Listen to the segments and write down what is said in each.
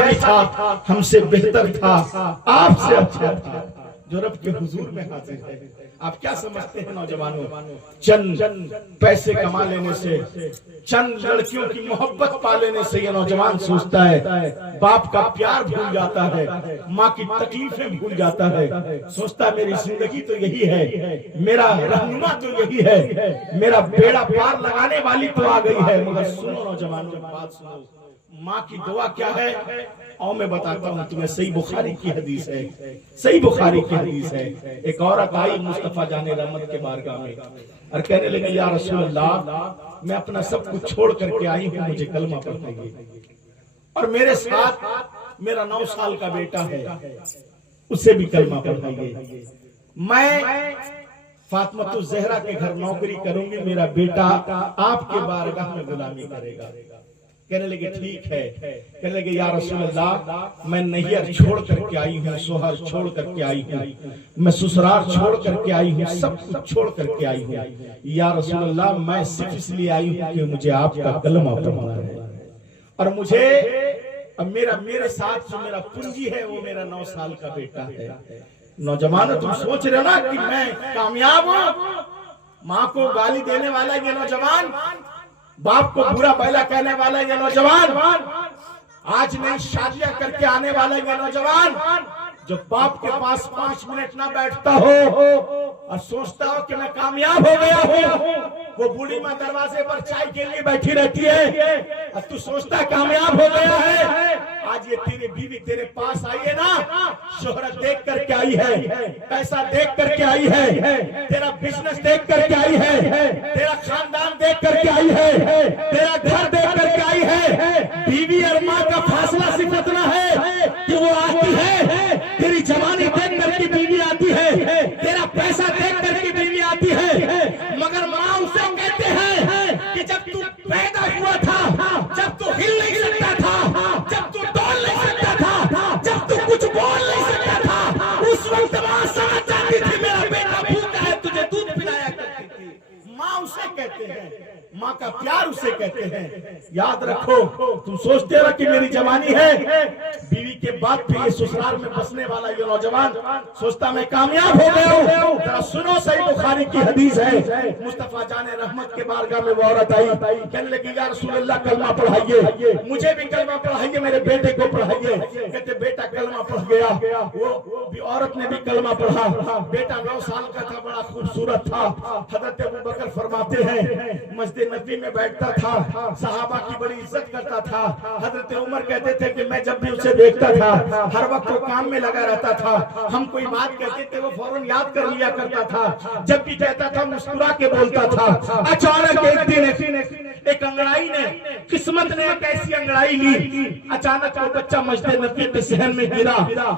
भी था, हमसे बेहतर था, आपसे अच्छा था, जो रब के हुजूर में हाजिर है। आप क्या समझते हैं नौजवानों, चंद पैसे कमा लेने से, चंद लड़कियों की मोहब्बत पा लेने से ये नौजवान सोचता है, बाप का प्यार भूल जाता है, माँ की तकलीफें भूल जाता है, सोचता है मेरी जिंदगी तो यही है, मेरा रहनुमा तो यही है, मेरा बेड़ा पार लगाने वाली तो आ गई है। मगर सुनो नौजवानों, बात सुनो, माँ की दुआ क्या है, और मैं बताता हूँ तुम्हें। सही बुखारी की हदीस है, सही बुखारी की हदीस है। एक औरत आई मुस्तफा जाने रहमत के बारगाह में और कहने लगी, या रसूल अल्लाह, मैं अपना सब कुछ छोड़ करके आई हूँ, मुझे कलमा पढ़ाइए, और मेरे साथ मेरा 9 साल का बेटा है, उसे भी कलमा पढ़ाइए। मैं फातिमा ज़हरा के घर नौकरी करूंगी, मेरा बेटा आपके बारगाह में गुलामी करेगा। कहने लगे ठीक है। कहने लगे, या रसूल अल्लाह, मैं नैहर छोड़ करके आई हूँ, सोहर छोड़ करके आई हूँ, मैं ससुराल छोड़ करके आई हूँ, सब कुछ छोड़ करके आई हूँ। या रसूल अल्लाह, मैं सिर्फ इसलिए आई हूँ कि मुझे आपका कलमा पढ़ना है, और मुझे अब मेरे साथ जो मेरा पूंजी है वो मेरा 9 साल का बेटा है। नौजवान, तुम सोच रहे हो ना कि मैं कामयाब हूँ? माँ को गाली देने वाला ये नौजवान, बाप को बुरा भला कहने वाला ये नौजवान, आज नई शादियां करके आने वाला ये नौजवान, जो बाप के पास 5 मिनट ना बैठता हो और सोचता हो कि मैं कामयाब हो गया हूँ, वो बूढ़ी माँ दरवाजे पर चाय के लिए बैठी रहती है और तू सोचता है कामयाब हो गया है। आज ये तेरी बीवी तेरे पास आई है ना, शोहरत देख करके आई है, पैसा देख करके आई है, तेरा बिजनेस देख करके आई है, तेरा खानदान देख करके आई है, तेरा घर देख करके आई है। बीवी और माँ का फासला सिर्फ इतना है कि वो आती है, तेरी जवानी देख करके बीवी आती है, तेरा पैसा देख करके बीवी आती है, मगर माँ उसे कहते हैं कि जब तू पैदा हुआ था, जब तू हिल नहीं सकता था, जब तू दौड़ नहीं सकता था, जब तू कुछ बोल नहीं सकता था, उस वक्त माँ समझ जाती थी मेरा बेटा भूखा है, तुझे दूध पिलाया करती थी। माँ उसे कहते हैं, माँ का प्यार उसे कहते हैं। याद रखो, तुम सोचते हो कि मेरी जवानी है, बीवी के बाद फिर ये ससुराल में बसने वाला ये नौजवान सोचता मैं कामयाब हो गया हूँ। जरा सुनो, सही बुखारी की हदीस है, मुस्तफा जाने रहमत के बारगाह में वो औरत आई, कहने लगी, या रसूल अल्लाह, कलमा पढ़ाइए, मुझे भी कलमा पढ़ाइए, मेरे बेटे को पढ़ाइए। कहते बेटा कलमा पढ़ गया, वो भी औरत ने भी कलमा पढ़ा, बेटा 9 साल का था, बड़ा खूबसूरत था। हजरत अबू बकर फरमाते हैं, मस्जिद नबी में बैठता था, सहाबा की बड़ी इज्जत करता था। हजरत उमर कहते थे कि मैं जब भी उसे देखता था, हर वक्त वो काम में लगा रहता था, हम कोई बात कहते थे वो फौरन याद कर लिया करता था, जब भी कहता था मुस्कुरा के बोलता था। अचानक एक दिन एक अंगड़ाई ने, किस्मत ने एक ऐसी अंगड़ाई ली, अचानक वो बच्चा मस्जिद नबी के शहर में गिरा,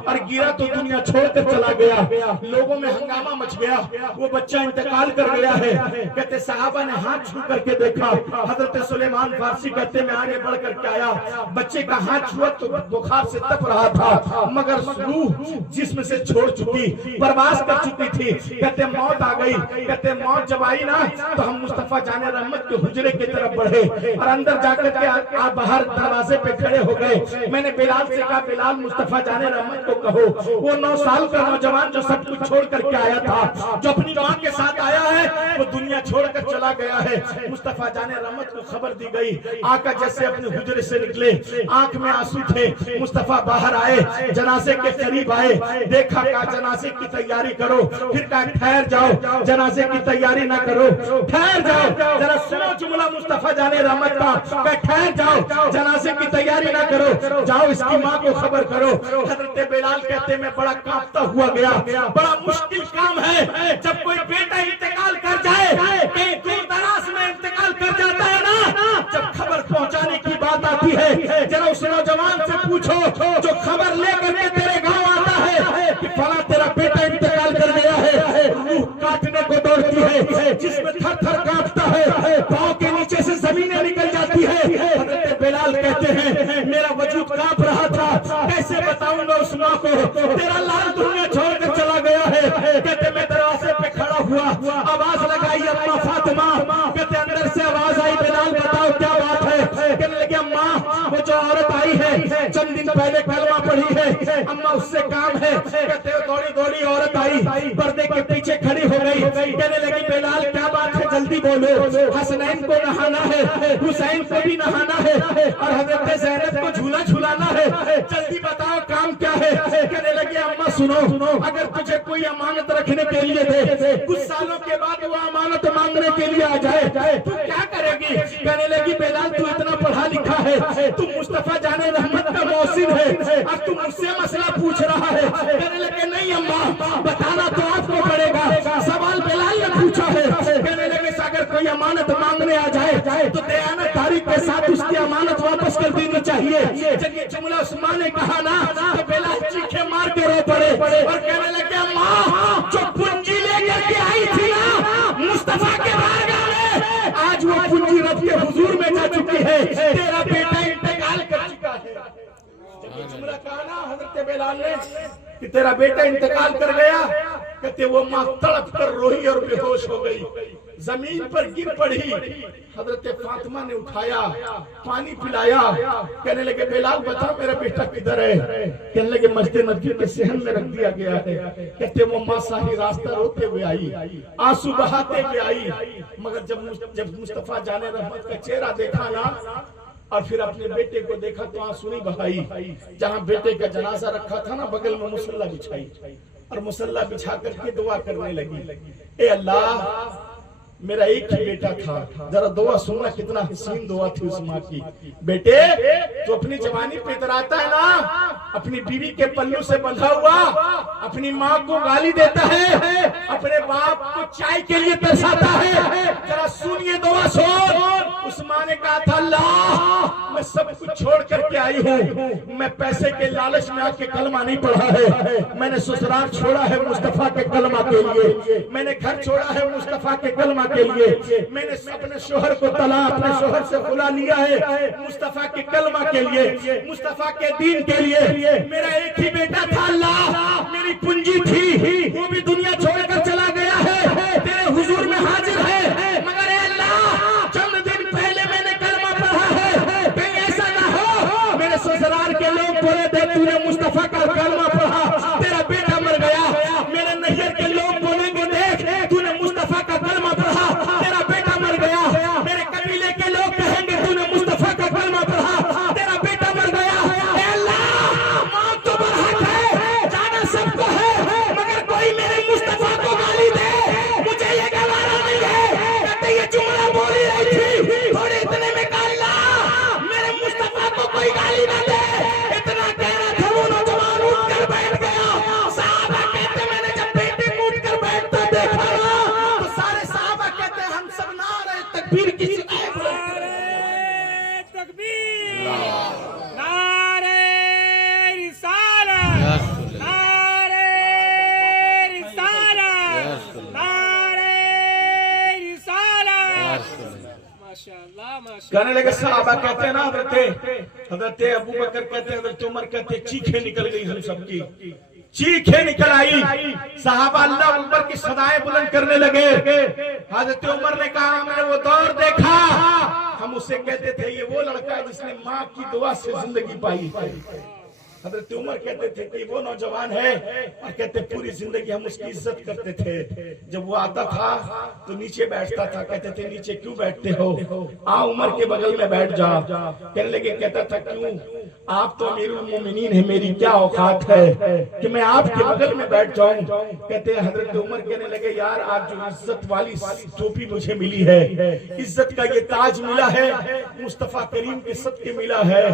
और गिरा तो दुनिया छोड़कर चला गया, लोगों में हंगामा मच गया, वो बच्चा इंतकाल कर गया है। कहते सहाबा ने हाथ छू करके देखा, हजरत सुलेमान फारसी कहते मैं आगे बढ़ करके आया, बच्चे का हाथ छुआ तो बुखार से तप रहा था, मगर रूह जिस्म से छोड़ चुकी, परवास कर चुकी थी। कहते मौत आ गई। कहते मौत जब आई ना, तो हम मुस्तफा जाने रहमत के हुजरे की तरफ बढ़े और अंदर जाकर के बाहर दरवाजे पे खड़े हो गए। मैंने बिलाल से कहा, बिलाल मुस्तफा जाने रहमत को कहो, वो 9 साल का नौजवान जो सब कुछ छोड़ करके आया था, जो अपनी मां के साथ आया है, वो दुनिया छोड़कर चला गया है। मुस्तफा जाने रहमत को खबर दी गई। आका जैसे अपने हुजरे से निकले, आंख में आंसू थे, मुस्तफा बाहर आए, जनाजे के करीब आए, देखा कहा जनाजे की तैयारी करो, फिर कहा ठहर जाओ, जनाजे की तैयारी ना करो, ठहर जाओ, जरा सुनो जुमला मुस्तफा जाने रहमत का, ठहर जाओ, जनाजे की तैयारी ना करो, जाओ इसकी माँ को खबर करो। हजरत बिलाल कहते मैं बड़ा कांपता हुआ गया, बड़ा मुश्किल काम है जब कोई बेटा इंतकाल कर जाए, कहीं दूर दराज में इंतकाल कर जाता है ना, जब खबर पहुंचाने की बात आती है, जरा उस नौजवान से पूछो जो खबर लेकर के तेरे गांव आता है कि फला तेरा बेटा इंतकाल कर गया है, रूह काटने को दौड़ती है, जिसमें थर थर कांपता है, पांव के नीचे से जमीनें निकल जाती है। हजरत बिलाल कहते हैं मेरा वजूद कांप रहा था, कैसे बताऊंगा उस माँ को, तेरा लाल दुनिया छोड़कर चला गया है। कहते मैं दरवाजे पे खड़ा हुआ, आवाज लगाई अम्मा फातिमा, कहते अंदर से आवाज आई, बिलाल बताओ क्या बात है। कहने लगे अम्मा, वो जो औरत आई है, चंद दिन पहले कलमा पढ़ी है, अम्मा उससे काम है। कहते हो दौड़ी दौड़ी औरत आई, पर्दे के पीछे खड़ी हो गई, कहने लगी बेलाल क्या बात है, जल्दी बोलो, हसनैन को नहाना है, हुसैन को भी नहाना है और हजरत ज़ैनब को झूला झुलाना है, जल्दी बताओ काम क्या है। कहने लगी अम्मा सुनो, अगर तुझे कोई अमानत रखने के लिए दे, कुछ सालों के बाद वो अमानत मांगने के लिए आ जाए, तू क्या करेगी। कहने लगी बेलाल तू इतना पढ़ा लिखा है, तू मुस्तफा जाने रहमत का मौसिन है और तू मुझसे मसला पूछ रहा है। कहने लगे नहीं अम्मा बताना तो आपको पड़ेगा, सवाल बेलाल ने पूछा है। कहने लगे अगर कोई अमानत मांगने आ जाए तो दयानतदारी के साथ उसकी अमानत वापस कर देनी चाहिए। जब ये जुमला उस्मान ने कहा ना तो बेलाल चीखे मार के रो पड़े और कहने लगे अम्मा जो पूंजी लेकर के आई थी ना मुस्तफा के बारगाह में, आज वो पूंजी रब के हुजूर में जा चुकी है, तेरा बेटा इंतकाल कर चुका है। जुमला कहा ना हजरत बेलाल ने कि तेरा बेटा इंतकाल कर गया, कहते वो माँ तड़प कर रोई और बेहोश हो गई, जमीन पर गिर पड़ी। हजरत फातिमा ने उठाया, पानी पिलाया, कहने लगे बेलाल बता मेरा बेटा किधर है। कहने लगे मस्जिद नबी के सहन में रख दिया गया है। कहते वो माँ साही रास्ता रोते हुए आई, आंसू बहाते हुए आई, मगर जब मुस्तफा जाने रहमत का चेहरा देखा ना और फिर अपने बेटे को देखा तो आंसू नहीं बहाई। जहाँ बेटे का जनाजा रखा था ना बगल में मुसल्ला बिछाई और मुसल्ला बिछा करके दुआ करने लगी, ए अल्लाह मेरा एक ही बेटा था, जरा दुआ सुनना कितना हसीन दुआ थी उस माँ की। बेटे तो अपनी जवानी पे इतराता है ना, अपनी बीवी के पल्लू से बंधा हुआ अपनी माँ को गाली देता है, अपने बाप को चाय के लिए तरसाता है, जरा सुनिए दुआ सुन। उस माँ ने कहा था अल्लाह मैं सब कुछ छोड़ करके आई हूँ, मैं पैसे के लालच में आके कलमा नहीं पढ़ा है, मैंने ससुराल छोड़ा है मुस्तफा के कलमा के लिए, मैंने घर छोड़ा है मुस्तफा के कलमा के लिए, मैंने अपने शोहर को तला अपने शोहर से खुला लिया है मुस्तफा के कलमा के लिए, मुस्तफा के दीन के लिए। मेरा एक ही बेटा था अल्लाह, मेरी पूंजी थी वो भी दुनिया छोड़कर चला गया है, तेरे हुजूर में हाजिर है, मगर अल्लाह चंद दिन पहले मैंने कलमा पढ़ा है, कहीं ऐसा ना हो मेरे ससुराल के लोग बोले थे तूने मुस्तफा का कलमा पढ़ा तेरा बेटा मर गया, मेरे नैहर के लोग बोलेंगे देख तूने मुस्तफा का कलमा पढ़ा तेरा बेटा मर गया, मेरे कबीले के लोग कहेंगे तूने मुस्तफा का कलमा पढ़ा तेरा बेटा मर गया। अल्लाह मौत तो बरहक है, जाना सबको है, मगर कोई मेरे मुस्तफा को गाली दे मुझे ये गवारा नहीं है। कहते ये जुमला बोली रही थी थोड़े इतने में कहा अल्लाह मेरे मुस्तफा को कोई गाली ना दे, इतना कह रहा था वो नौजवान उठ कर बैठ गया। साहबा कहते मैंने जब बेटे उठ कर बैठता देखा ना तो सारे साहबा कहते हम सब नारे तकबीर की कहने लगे साहबा कहते हैं ना हजरत अबू बकर कहते हैं हजरत उमर कहते हैं चीखें निकल गई हम सबकी, चीखें निकल आई, साहबा अल्लाह अकबर की सदाएं बुलंद करने लगे। हजरत उमर ने कहा हमने वो दौर देखा, हम उसे कहते थे ये वो लड़का है जिसने माँ की दुआ से जिंदगी पाई। हजरत उमर कहते थे कि वो नौजवान है और कहते पूरी जिंदगी हम उसकी इज्जत करते थे, जब वो आता था तो नीचे बैठता था, कहते थे नीचे क्यों बैठते हो, आ उमर के बगल में बैठ जा। कहने लगे कहता था क्यों, आप तो अमीरुल मोमिनीन है, मेरी क्या औकात है कि मैं आपके बगल में बैठ जाऊं। कहते हैं हजरत उमर कहने लगे यार आज जो इज्जत वाली टोपी मुझे मिली है, इज्जत का ये ताज मिला है, मुस्तफा करीम के सदके मिला है,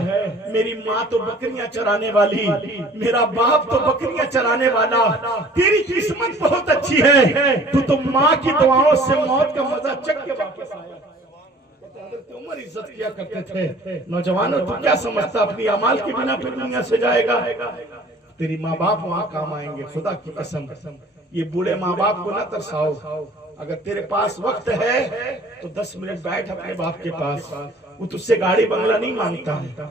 मेरी माँ तो बकरियां चराने वाली, मेरा बाप तो बकरियां चराने वाला, तेरी किस्मत बहुत अच्छी है, तू तो माँ की दुआओं से मौत का मजा चख के वापस आया। उमर इज्जत किया करते थे। नौजवानों तू क्या समझता अपनी अमाल की बिना पे दुनिया से जाएगा, तेरी माँ बाप वहाँ काम आएंगे, खुदा की कसम। ये बूढ़े माँ बाप को ना तरसाओ, अगर तेरे पास वक्त है तो 10 मिनट बैठ अपने बाप के पास, वो तुझसे गाड़ी बंगला नहीं मांगता है,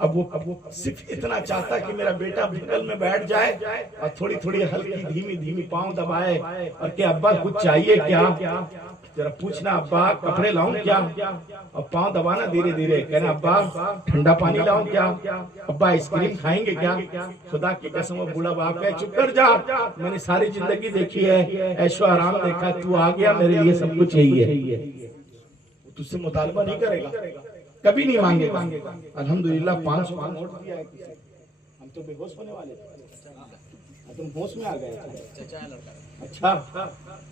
अब वो सिर्फ इतना चाहता कि मेरा बेटा बगल में बैठ जाए और थोड़ी थोड़ी हल्की धीमी धीमी पाँव दबाए और क्या अब्बा कुछ चाहिए क्या, जरा पूछना अब्बा कपड़े लाऊं क्या, और पांव दबाना धीरे धीरे, कहना अब्बा ठंडा पानी लाऊं क्या, अब्बा आइसक्रीम खाएंगे क्या। खुदा की कसम वो बूढ़ा बाप है चुप कर जा, मैंने सारी जिंदगी देखी है, ऐशो आराम देखा, तू आ गया मेरे लिए सब कुछ यही है। तुझसे मुतालबा नहीं करेगा, कभी नहीं मांगेगा। अल्हम्दुलिल्लाह 500 का नोट दिया है किसी, हम तो बेहोश होने वाले थे, तुम होश में आ गए। अच्छा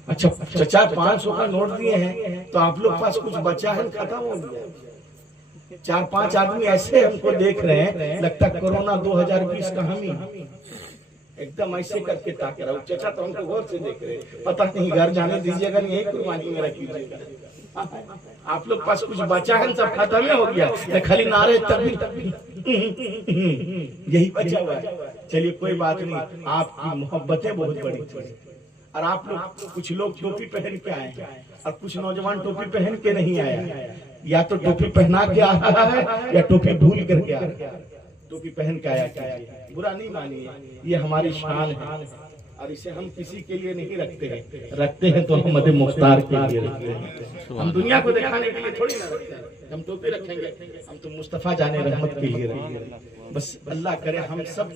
अच्छा चचा 500 का नोट दिए हैं तो आप लोग पास कुछ बचा है, खत्म हो गया। 4-5 आदमी ऐसे हमको देख रहे हैं, लगता कोरोना 2020 का हम ही एकदम ऐसे करके ताक रहा हूँ। चचा तो हमको गौर से देख रहे, पता नहीं घर जाने दीजिएगा, यही कुर्बानी में रखिएगा। आप लोग पास कुछ बचा है, सब खत्म हो गया, खाली नारे तभी यही बचा हुआ है। चलिए कोई बात नहीं, आपकी मोहब्बतें बहुत बड़ी थी। और आप लोग कुछ लोग टोपी पहन के आए हैं और कुछ नौजवान टोपी पहन के नहीं आया, या तो टोपी पहना के आ रहा है या टोपी भूल करके आ रहा है। टोपी पहन के आया क्या, बुरा नहीं मानिए, ये हमारी शान है और इसे हम किसी के लिए नहीं रखते हैं, रखते हैं तो हम मदे मुख्तार के लिए रखते हैं। हम दुनिया को दिखाने के लिए थोड़ी ना रखते हैं, हम टोपी रखेंगे, हम तो मुस्तफा जाने रहमत के लिए रखेंगे। बस अल्लाह करे हम सब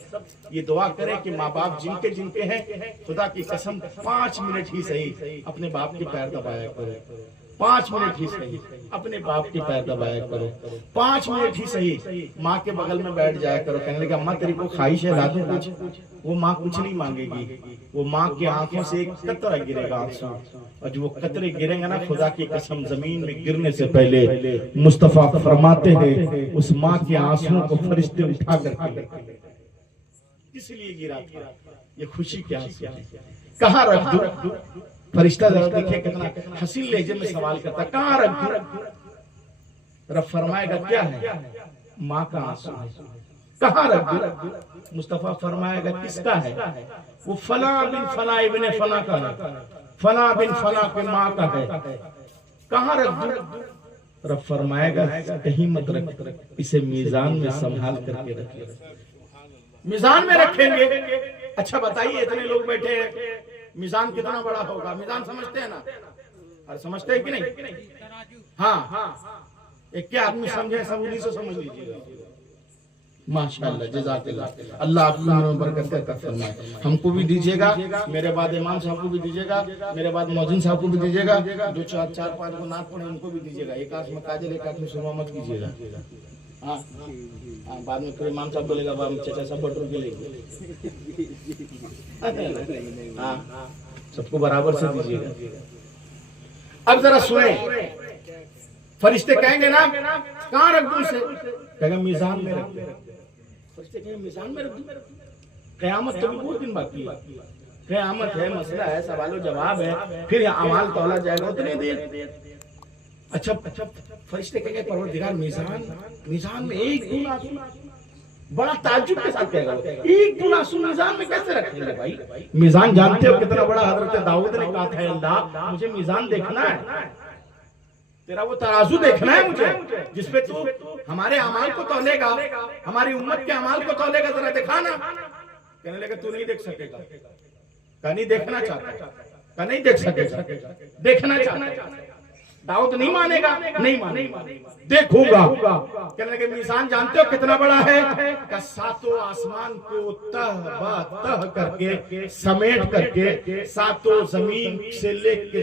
ये दुआ करें कि माँ बाप जिनके जिनके हैं, खुदा की कसम 5 मिनट ही सही अपने बाप के पैर दबाया करो, 5 मिनट ही सही अपने बाप के पैर दबाया करो, 5 मिनट ही सही माँ के बगल में बैठ जाया करो। कहने लगा अम्मा तेरी को ख्वाहिश है ला दूं कुछ, वो माँ कुछ नहीं मांगेगी, वो माँ की आंखों से एक कतरा गिरेगा आंसू, और जो वो कतरे गिरेंगे ना, खुदा की कसम जमीन में गिरने से पहले मुस्तफा फरमाते हैं उस माँ के आंसुओं को फरिश्ते उठा करके इसलिए गिरा था, ये खुशी के आंसू कहाँ रख दूं। फरिश्ता जरा देखिए कितना हसीन लहजे में सवाल करता, कहाँ रख दूं। रब फरमाएगा क्या है, माँ का आंसू है, कहाँ रख दूं। मुस्तफा फरमाएगा किसका है, वो फला बिन फला इब्ने फला का है, फला बिन फला के माँ का है, कहाँ रख दूं। रब फरमाएगा कहीं मत रख, इसे मीजान में संभाल करके रखिए, मीजान में रखेंगे। अच्छा बताइए इतने लोग बैठे हैं, मीजान कितना बड़ा होगा, मीजान समझते हैं ना, और समझते हैं कि नहीं। हाँ एक क्या आदमी समझे, सब उन्हीं से समझ लीजिएगा। माशाअल्लाह जज़ाकल्लाह, अल्लाह आपको में बरकत अता फरमाए, हमको भी दीजिएगा, मेरे बाद इमाम साहब को भी दीजिएगा, मेरे बाद मौजिन साहब को भी दीजिएगा, जो 4-5 को नात पढ़े उनको भी दीजिएगा, एक आंख में काजल एक आंख में सुरमा मत कीजिएगा। हाँ बाद में फिर इमाम साहब बोलेगा चाचा सब बटोर के लेंगे। हाँ सबको बराबर से दीजिएगा। अब जरा सुने, फरिश्ते कहेंगे ना कहाँ रख दूं इसे, कहेगा मीजान में रख दे। फरिश्ते कहेंगे मीजान में रख दूं, क़यामत तो भी बहुत दिन बाकी है, क़यामत है, मसला है, सवाल जवाब है, फिर अमाल तौला जाएगा उतने देर। अच्छा फरिश्ते कहेंगे परवरदिगार मीजान में एक गुण आंसू, बड़ा ताज्जुब के साथ कहेगा एक गुण आंसू मीजान में कैसे रखेंगे भाई। मीजान जानते हो कितना बड़ा, हजरत दाऊद ने कहा था अल्लाह मुझे मीजान देखना है, तेरा वो तराजू देखना है मुझे, जिसपे तू हमारे अमाल को तौलेगा, हमारी उम्मत के अमाल को तौलेगा, जरा दिखाना। कहने लगा तू नहीं देख सकेगा, का नहीं देखना चाहता, का नहीं देख सकेगा, देखना चाहता। दाऊद नहीं मानेगा, नहीं मानेगा, देखूंगा। कहने लगे मीज़ान जानते हो कितना बड़ा है, का 7 आसमान को तह बा तह करके समेट करके 7 जमीन से लेके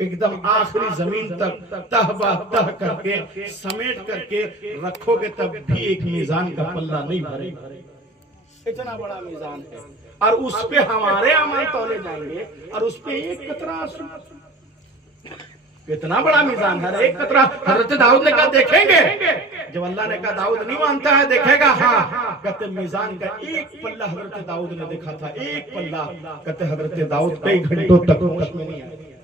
एकदम आखिरी जमीन तक तह बा तह करके समेट करके रखोगे तब भी एक मीज़ान का पल्ला नहीं भरेगा। इतना बड़ा मीज़ान है, और उस पे हमारे अमल तौले जाएंगे, और उस पे एक कतरा आंसू, इतना बड़ा मीज़ान है, एक कतरा। हजरत दाऊद ने कहा देखेंगे, जब अल्लाह ने कहा दाऊद नहीं मानता है देखेगा, हाँ कहते मीज़ान का एक पल्ला हजरत दाऊद ने देखा था, एक पल्ला। कहते हजरत दाऊद कई घंटों तक होश में नहीं आए,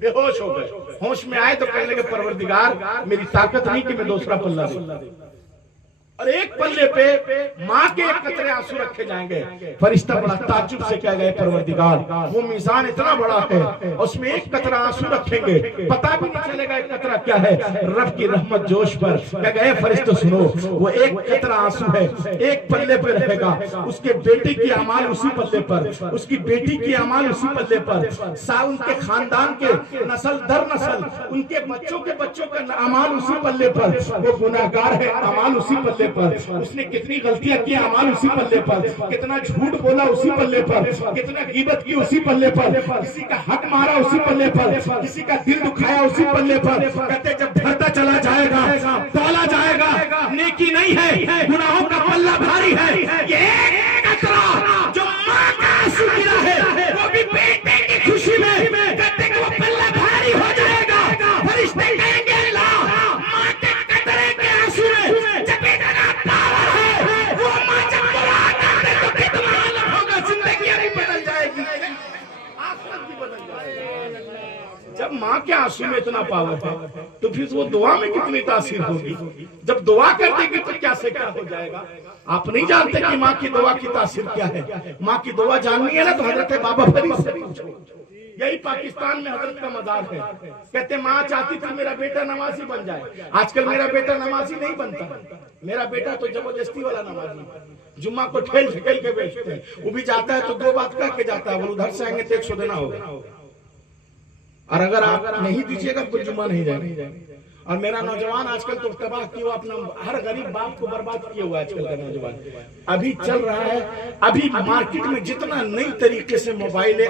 बेहोश हो गए। होश में आए तो कहने लगे परवरदिगार मेरी ताकत नहीं कि मैं दूसरा पल्ला दूं। और एक पल्ले पे माँ के एक कतरे आंसू रखे जाएंगे। फरिश्ता बड़ा ताज्जुब से कह गए परवरदिगार, वो मीज़ान इतना बड़ा है, उसमें एक कतरा आंसू रखेंगे, पता भी नहीं चलेगा एक कतरा क्या है। रब की रहमत जोश पर कह गए फरिश्ते सुनो, वो एक कतरा आंसू है, एक पल्ले पे रहेगा, उसके बेटे की अमाल उसी पल्ले पर, उसकी बेटी की अमाल उसी पल्ले पर, उनके खानदान के नस्ल दर नस्ल, उनके बच्चों के बच्चों का अमाल उसी पल्ले पर। वो गुनाहगार है, अमाल उसी पल्ले पर, उसने कितनी गलतियां की, अमाल उसी पल्ले पर, कितना झूठ बोला उसी पल्ले पर, कितना गीबत की उसी पल्ले पर, किसी का हक मारा उसी पल्ले पर, किसी का दिल दुखाया उसी पल्ले पर। कहते जब भरता चला जाएगा, तोला जाएगा, नेकी नहीं है, गुनाहों का पल्ला भारी है, ये एक कतरा जो मां का आंसू गिरा है, वो भी बेटे की खुशी में, कहते कि वो पल्ला भारी हो जाएगा। फरिश्ते कहेंगे अल्लाह, मां के कतरे के आंसू में जब इतना पावर है, वो मां जब दुआ करते तो कितना अलग होगा, जिंदगी भी बदल जाएगी, आखिरत भी बदल जाएगी। जब माँ के आंसू में इतना पावर है तो फिर वो दुआ में कितनी तासीर होगी। जब दुआ कर देगी तो क्या से क्या हो जाएगा। आप नहीं जानते कि माँ की दुआ की तासीर क्या है। माँ की दुआ जाननी है ना तो हजरत बाबा फरीद से पूछो। यही पाकिस्तान में हजरत का मजार है। कहते माँ चाहती थी मेरा बेटा नमाजी बन जाए, आजकल मेरा बेटा नमाजी नहीं बनता, मेरा बेटा तो जबरदस्ती वाला नमाजी, जुम्मा को ठेल ठेल के बेचते हैं, वो भी जाता है तो दो बात कह के जाता है, बोलो उधर से आएंगे तो 100 देना होगा, और अगर आप नहीं दीजिएगा तो जुम्मा नहीं जाएगा। और मेरा नौजवान आजकल तो तबाह किया, अपना हर गरीब बाप को बर्बाद किया हुआ आजकल का नौजवान। अभी चल रहा है, अभी मार्केट में जितना नई तरीके से मोबाइल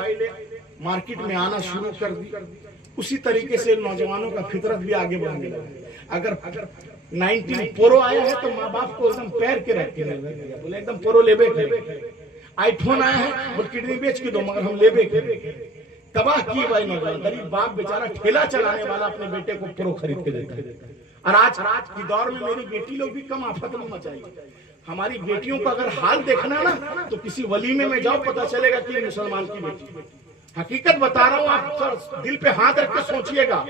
मार्केट में आना शुरू कर दी, उसी तरीके से नौजवानों का फितरत भी आगे बढ़ने लगा। अगर 19 प्रो आया है तो माँ बाप को एकदम पैर के रख के बोले एकदम प्रो लेबे के। आईफोन आया है वो किडनी बेच के दो मगर हम लेबे के। तबाह किए भाई नौजवान, गरीब बाप बेचारा ठेला चलाने वाला अपने बेटे को प्रो खरीद के देता है। और आज की दौर में मेरी बेटी लोग भी कम आफत नहीं मचाएगी। हमारी बेटियों का अगर हाल देखना ना तो किसी वलीमे में जाओ, पता चलेगा कि मुसलमान की बेटी। हकीकत बता रहा हूँ, आप दिल पे हाथ रख के सोचिएगा।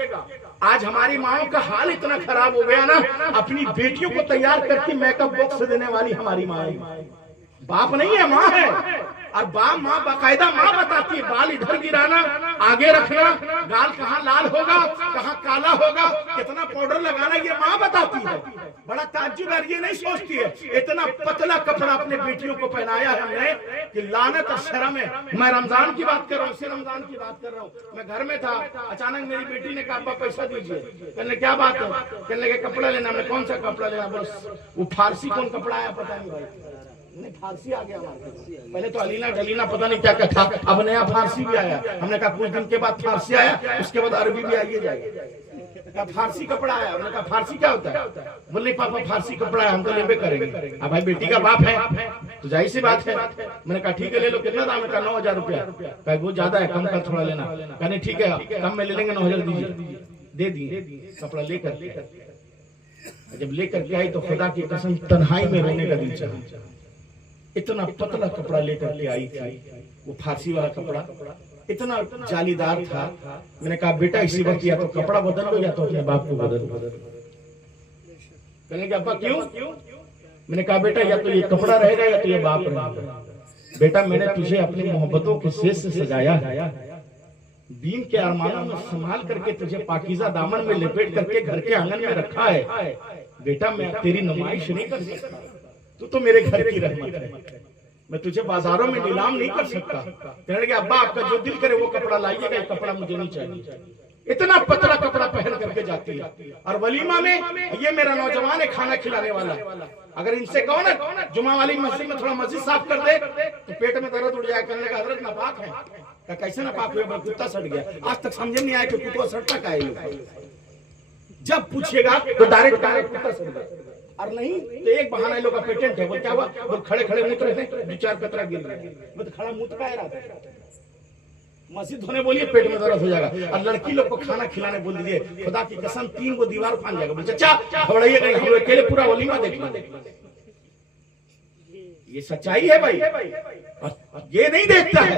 आज हमारी माओ का हाल इतना खराब हो गया ना, अपनी बेटियों को तैयार करके मेकअप बॉक्स देने वाली हमारी माँ है। बाप नहीं है, माँ है। और माँ बाकायदा माँ बताती है बाल इधर गिराना, आगे रखना, गाल कहाँ लाल होगा, कहाँ काला होगा, कितना पाउडर लगाना, ये माँ बताती है। बड़ा ताज्जुब है, ये नहीं सोचती है। इतना पतला कपड़ा अपने बेटियों को पहनाया है हमने कि लानत और शर्म है। मैं रमजान की बात कर रहा हूँ, इसी रमजान की बात कर रहा हूँ। मैं घर में था, अचानक मेरी बेटी ने कहा अब्बा पैसा दीजिए। कहने क्या बात है, कहने लगे कपड़ा लेना। हमने कौन सा कपड़ा लेना, बस वो फारसी कौन कपड़ा आया पता नहीं भाई, नहीं फारसी आ गया हमारे। पहले तो अलीना डलीना पता नहीं क्या क्या था, अब नया फारसी भी आया। हमने कहा कुछ दिन के बाद फारसी आया, उसके बाद अरबी भी आइए जाएगा। फारसी कपड़ा आया, हमने कहा फारसी क्या होता है, बोले पापा फारसी कपड़ा है, हम तो लेबे करेंगे। अब भाई बेटी का बाप है तो जाहिर सी बात है। मैंने कहा ठीक है ले लो, कितना दाम है, 9,000 रुपया। कहा वो ज्यादा है, कम कर थोड़ा लेना। कहने ठीक है कम में ले लेंगे, 9,000 दीजिए। दे दिए कपड़ा लेकर। जब लेकर के आई तो खुदा की कसम तन्हाई में रोने का दिल चला। इतना पतला कपड़ा लेकर के आई थी, वो फारसी वाला कपड़ा इतना जालीदार था। मैंने कहा बेटा इसी वक्त या तो कपड़ा बदल लो या तो अपने बाप को बदल लो। कहने के अब्बा क्यों? मैंने कहा बेटा या तो ये कपड़ा रहेगा या तो ये बाप रहेगा। बेटा मैंने तुझे अपनी मोहब्बतों के शेष से सजाया है, दीन के अरमानों में संभाल करके तुझे पाकीज़ा दामन में लपेट करके घर के आंगन में रखा है। बेटा मैं तेरी नुमाइश नहीं कर सकता, तू तो मेरे घर की रहमत है, मैं तुझे बाजारों में नीलाम नहीं कर सकता। कहने लगे अब्बा आपका जो दिल करे वो कपड़ा लाइएगा, ये कपड़ा मुझे नहीं चाहिए। इतना पतला कपड़ा पहन करके जाती है। और वलीमा में ये मेरा नौजवान है खाना खिलाने वाला, अगर इनसे कहो ना जुमा वाली मस्जिद में थोड़ा मस्जिद साफ कर दे तो पेट में दर्द उठ जाए। करने का हजरत नापाक है। कैसे नापाक हुए, कुत्ता सड़ गया। आज तक समझ नहीं आया कि कुत्ता सड़ता का है। जब पूछेगा तो डायरेक्ट कुत्ता सड़ गया। और नहीं तो एक बहाना लोग का पेटेंट है। वो क्या हुआ, वो खड़े खड़े मूत रहे थे, 2-4 कतरा गिर रहे थे, वो तो खड़ा मूत का रहा था। मस्जिद धोने बोलिए पेट में दर्द हो जाएगा। और लड़की लोग को खाना खिलाने बोल दीजिए, खुदा की कसम 3 को दीवार फान जाएगा। बोले चाचा घबराइएगा, हम लोग अकेले पूरा वलीमा देख लेंगे। ये सच्चाई है भाई। ये नहीं देखता है।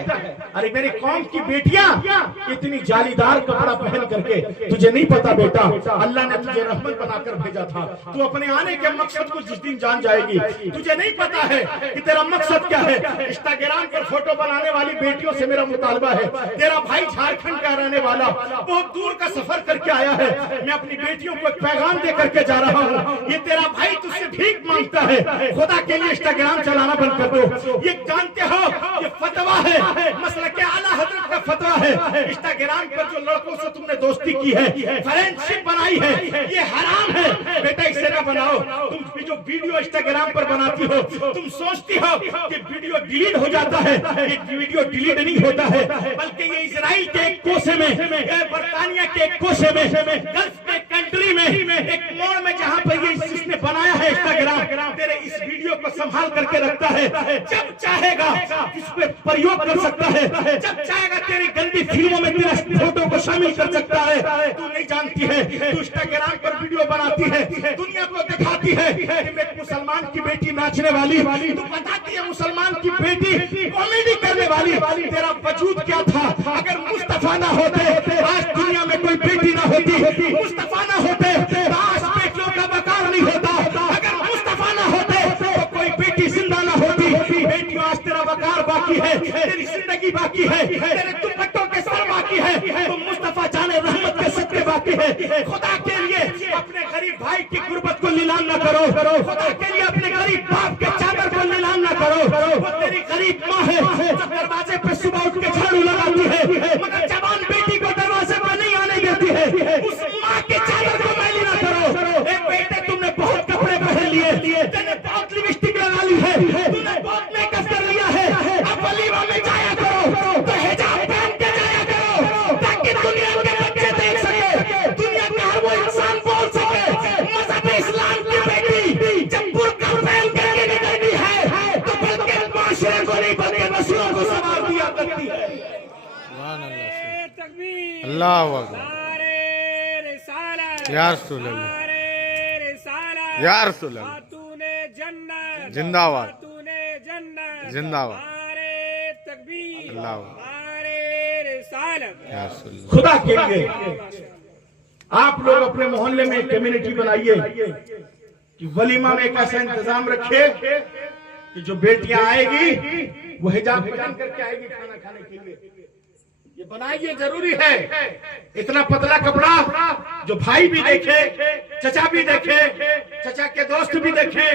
अरे मेरी कौम की बेटियां इतनी जालीदार कपड़ा पहन करके, तुझे नहीं पता बेटा, अल्लाह ने तुझे रहमत बनाकर भेजा था। तू अपने आने के मकसद को जिस दिन जान जाएगी, तुझे नहीं पता है कि तेरा मकसद क्या है। इंस्टाग्राम पर फोटो बनाने वाली बेटियों से मेरा मुतालबा है, तेरा भाई झारखंड का रहने वाला बहुत दूर का सफर करके आया है, मैं अपनी बेटियों को एक पैगाम दे करके जा रहा हूँ। ये तेरा भाई तुझसे भीख मांगता है, खुदा के लिए इंस्टाग्राम चलाना बंद कर दो। ये जानते हो ये फतवा है, मसला के आला हजरत का फतवा है। इंस्टाग्राम पर जो लड़कों से तुमने दोस्ती की है, फ्रेंडशिप बनाई है, ये हराम है बेटा, इसे ना बनाओ। तुम जो वीडियो इंस्टाग्राम पर बनाती हो, तुम सोचती हो कि वीडियो डिलीट हो जाता है, ये वीडियो डिलीट नहीं होता है, बल्कि ये इजराइल के एक कोसे में, बरतानिया के एक कोसे में, गल्फ के कंट्री में, एक मोड़ में जहां पर ये इसने बनाया है इंस्टाग्राम, तेरे इस वीडियो को संभाल करके रखता है। जब चाहेगा इस पे प्रयोग कर सकता है, जब चाहेगा तेरी गंदी फिल्मों में तेरे फोटो को शामिल कर सकता है। तू नहीं जानती है, तू इंस्टाग्राम पर वीडियो बनाती है, दुनिया को दिखाती है कि मैं मुसलमान की बेटी नाचने वाली, तू बताती है मुसलमान की बेटी कॉमेडी करने वाली। तेरा वजूद क्या था? अगर मुस्तफा ना होते आज दुनिया में कोई बेटी ना होती, मुस्तफा ना होते आज बेटियों का वकार नहीं होता, अगर मुस्तफा ना होते तो कोई बेटी जिंदा ना होती। बेटियों आज तेरा वकार बाकी है, तेरी जिंदगी बाकी है, तेरे दुपट्टों के सर बाकी है, तो मुस्तफा जाने रहमत के सदके बाकी है। खुदा के लिए अपने गरीब भाई की गुर्बत को नीलाम ना करो, खुदा के लिए अपने गरीब बाप के चादर को नीलाम ना करो। वो तेरी गरीब माँ है जो दरवाजे पे सुबह उठ के झाड़ू लगाती है, मगर जवान बेटी को दरवाजे पर नहीं आने देती है। उस माँ की चादर को मैली ना करो। एक बेटे तुमने बहुत कपड़े पहन लिए, तुमने बहुत लिपस्टिक लगा ली है, तुमने बहुत मेकअप कर लिया है, अब वलीमा में जाया करो तो हिजाब पहन के जाया करो, ताकि दुनिया के बच्चे देख सके, दुनिया का हर वो इंसान बोल सके मजहब इस्लाम की बेटी जब बुर्का पहन करके निकलती है तो बल्कि माशरे को नहीं बल्कि नस्लों को संवार दिया करती है। अल्लाह अकबर, या रसूल अल्लाह, या रसूल अल्लाह, जिंदाबाद जिंदाबाद, अल्लाह या रसूल। खुदा के लिए आप लोग अपने मोहल्ले में एक कम्युनिटी बनाइए कि वलीमा में एक ऐसा इंतजाम रखे कि जो बेटियां आएगी वो हिजाब पहन करके आएगी खाना खाने के लिए। ये बनाइए, जरूरी है। इतना पतला कपड़ा जो भाई भी देखे, चचा भी देखे, चचा के दोस्त भी देखे,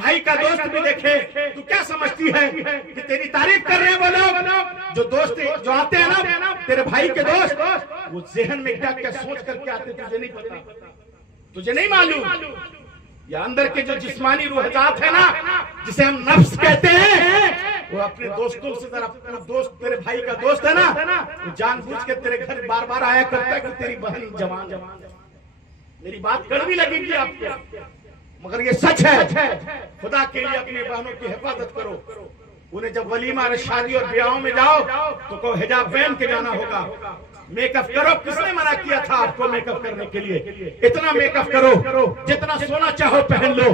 भाई का दोस्त भी देखे। तू क्या समझती है कि तेरी तारीफ कर रहे हैं वो लोग? जो दोस्त जो आते हैं ना तेरे भाई के दोस्त, वो जहन में क्या क्या सोच करके आते, तुझे नहीं पता, तुझे नहीं मालूम। या अंदर के जो जिस्मानी रूहजात है ना, जिसे हम नफ्स कहते हैं, वो अपने दोस्तों से जरा, दोस्त तेरे भाई का दोस्त है ना, वो जानबूझ के तेरे घर बार बार आया करता है कि तेरी बहन जवान जवान। मेरी बात कड़वी लगेगी आपको, मगर ये सच है। खुदा के लिए अपनी बहनों की हिफाजत करो। उन्हें जब वलीमा शादी और ब्याहों में जाओ तो को हिजाब पहन के जाना होगा। मेकअप करो, किसने मना किया था आपको मेकअप करने के लिए? इतना मेकअप करो, जितना सोना चाहो पहन लो,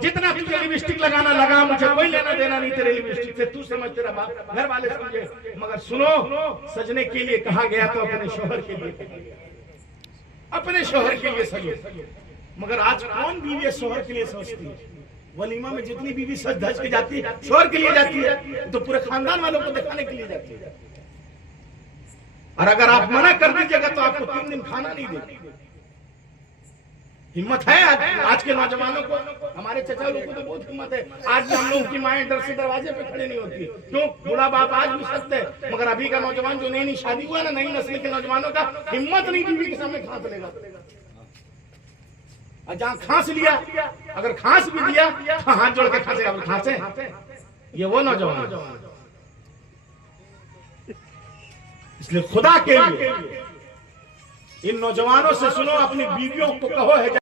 जितना तुझे लिपस्टिक लगाना लगा, मुझे कोई लेना देना नहीं तेरे लिपस्टिक से। तू समझ, तेरा बाप घर वाले समझे, मगर सुनो, सजने के लिए कहा गया तो अपने शोहर के लिए, अपने शोहर के लिए सजो। मगर आज कौन बीवी शोहर के लिए सोचती है? वलीमा में जितनी बीवी सज धज के जाती है शोहर के लिए जाती है, तो पूरे खानदान वालों को दिखाने के लिए जाती है। और अगर आप मना कर दीजिएगा तो आपको 3 दिन खाना नहीं देगी। हिम्मत है आज के नौजवानों को। हमारे चचा लोगों को तो बहुत हिम्मत है। आज भी हम लोगों की माएं डर से दरवाजे पे खड़े नहीं होती। क्यों? बूढ़ा बाप आज भी सख्त है, मगर अभी का नौजवान जो नई शादी हुआ ना, नई नस्ल के नौजवानों का हिम्मत नहीं बीवी के सामने खांस लेगा। जहाँ खांस लिया, अगर खांस भी दिया तो हाथ जोड़ के खांसेगा, खांसे। ये वो नौजवान। इसलिए खुदा के लिए इन नौजवानों से सुनो, अपनी बीवियों को कहो है